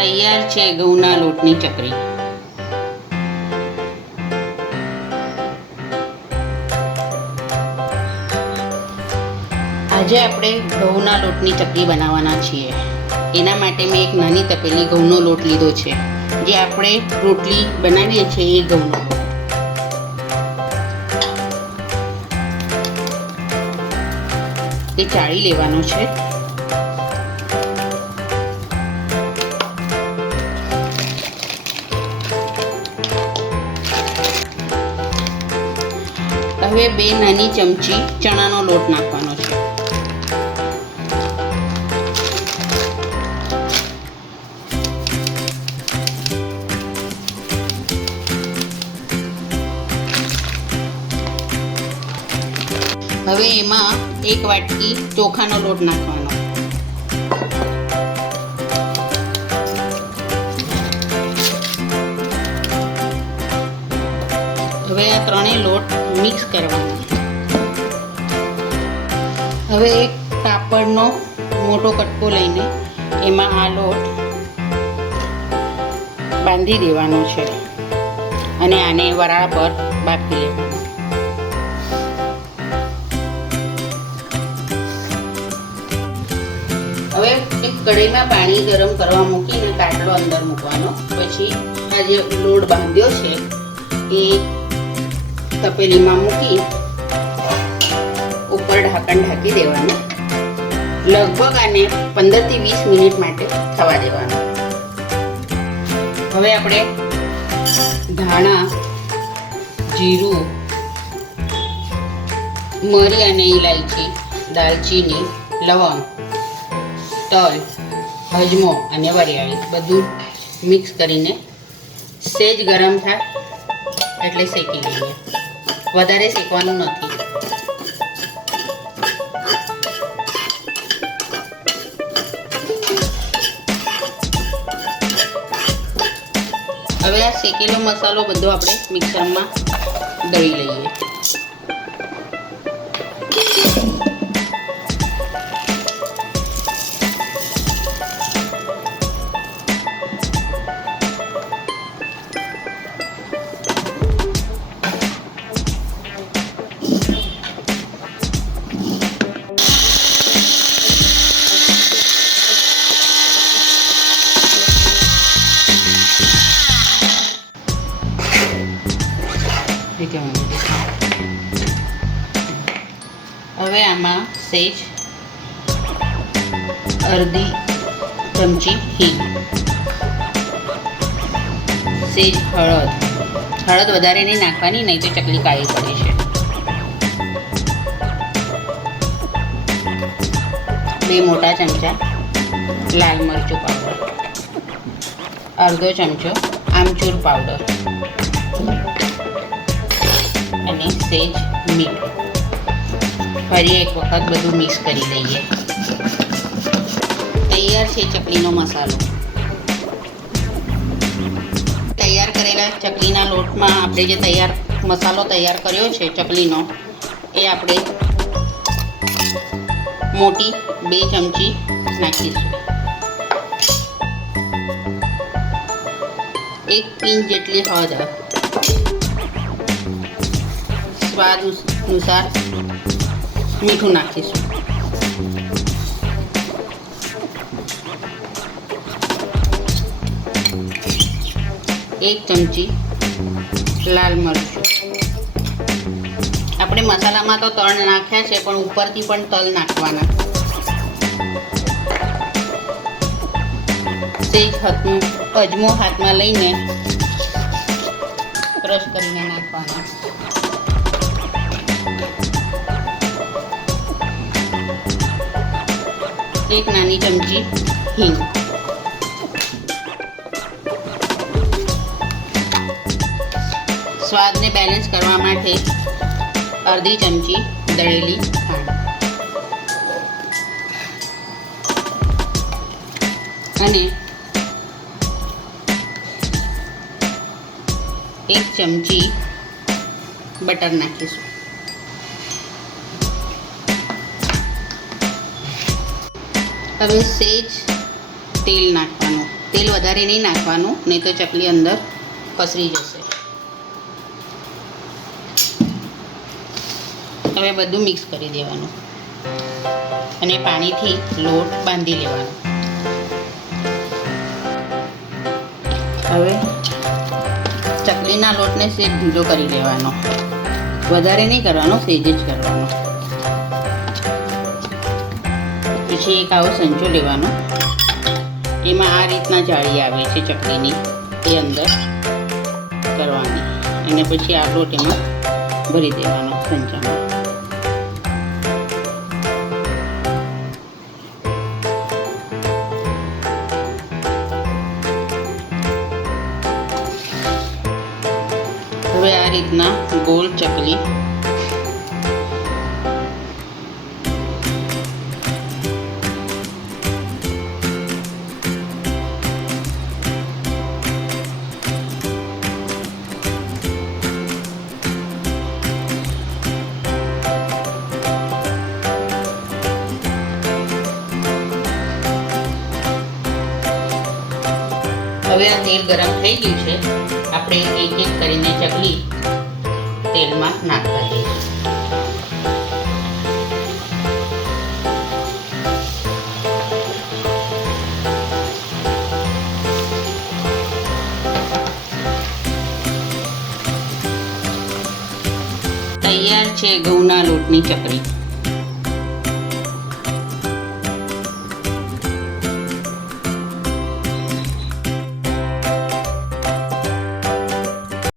તૈયાર છે ઘઉંના લોટની ચકરી. આજે આપણે ઘઉંના લોટની ચકરી બનાવવાના છીએ. એના માટે મેં એક નાની તપેલી ઘઉંનો લોટ લીધો છે. જે આપણે રોટલી બનાવીએ છીએ એ ઘઉંનો લોટ. એ ચાળી લેવાનો છે. હવે 2 નાની ચમચી ચણાનો લોટ નાખવાનો છે. હવે એમાં 1 વાટકી ચોખાનો લોટ નાખવાનો. હવે આ ત્રણેય લોટ મિક્સ કરવાનો. હવે એક કાપડનો મોટો કટકો લઈને એમાં આ લોટ બાંધી દેવાનો છે અને આને વરાળ પર બાફી લેવાનો. હવે એક કઢાઈમાં પાણી ગરમ કરવા મૂકીને કાટલો અંદર મૂકવાનો. પછી આ જે લોટ બાંધ્યો છે એ તપેલીમાં મૂકી ઉપર ઢાંકણ ઢાંકી દેવાનું. લગભગ આને 15 થી 20 મિનિટ માટે થવા દેવાનું. હવે આપણે ધાણા, જીરું, મરી અને ઇલાયચી, દાલચીની, લવંગ, તલ, અજમો અને વરિયાળી બધું મિક્સ કરીને સેજ ગરમ થાય એટલે શેકી લઈએ. વધારે શેકવાનું નથી. હવે આ શેકેલો મસાલો બધો આપણે મિક્સરમાં દળી લઈએ. હવે આમાં સેજ અડધી ચમચી હિંગ, સેજ હળદ. હળદ વધારે નહીં નાખવાની, નહીં તો ચકલી કાળી પડે છે. 2 મોટા ચમચા લાલ મરચું પાવડર, અડધો ચમચો આમચૂર પાવડર અને સેજ મીઠું. ફરી એક વખત બધું મિક્સ કરી દઈએ. તૈયાર છે ચકલીનો મસાલો. તૈયાર કરેલા ચકલીના લોટમાં આપણે જે મસાલો તૈયાર કર્યો છે ચકલીનો, એ આપણે મોટી 2 ચમચી નાખીશું. 1 પિંચ જેટલી હળદર, સ્વાદ અનુસાર મીઠું નાખીશું. એક ચમચી લાલ મરચું. આપણે મસાલામાં તો તલ નાખ્યા છે, પણ ઉપરથી પણ તલ નાખવાના. સેજ અજમો હાથમાં લઈને ક્રશ કરીને નાખવાના. એક નાની ચમચી હિંગ. સ્વાદને બેલેન્સ કરવા માટે અડધી ચમચી દળેલી ખાંડ અને 1 ચમચી બટર નાખીશું. હવે સેજ તેલ નાખવાનું. તેલ વધારે નહીં નાખવાનું, નહીં તો ચકલી અંદર પસરી જશે. હવે બધું મિક્સ કરી દેવાનું અને પાણીથી લોટ બાંધી લેવાનો. હવે ચકલીના લોટને સેજ ઢીલો કરી લેવાનો, વધારે નહીં કરવાનો, સેજ જ કરવાનો. પછી એક આવો સંચો લેવાનો, એમાં આ રીતના જાળી આવે છે ચકલીની, એ અંદર કરવાની અને પછી આ લોટ એમાં ભરી દેવાનો સંચામાં. હવે આ રીતના ગોળ ચકલી હવે આ તેલ ગરમ થઈ ગયું છે. આપણે એક એક કરીને ચકલી તેલમાં નાખતા જઈશું. તૈયાર છે ઘઉંના લોટની ચકલી.